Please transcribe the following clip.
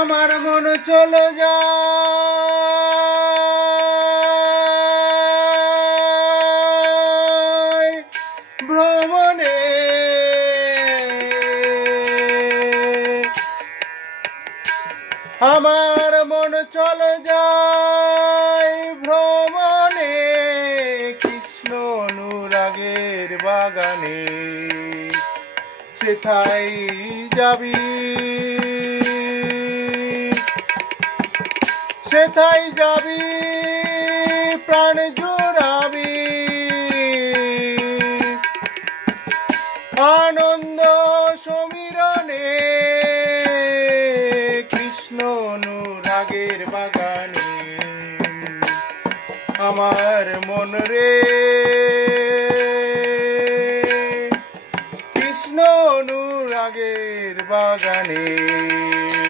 আমার মন চলে যায় ভ্রমণে, আমার মন চলে যায় ভ্রমণে, কৃষ্ণ অনুরাগের বাগানে। সেথায় যাবি, সেথায় যাবি প্রাণ জোড়াবি, আনন্দ সমীরণে, কৃষ্ণ অনুরাগের বাগানে। আমার মন রে কৃষ্ণ অনুরাগের বাগানে।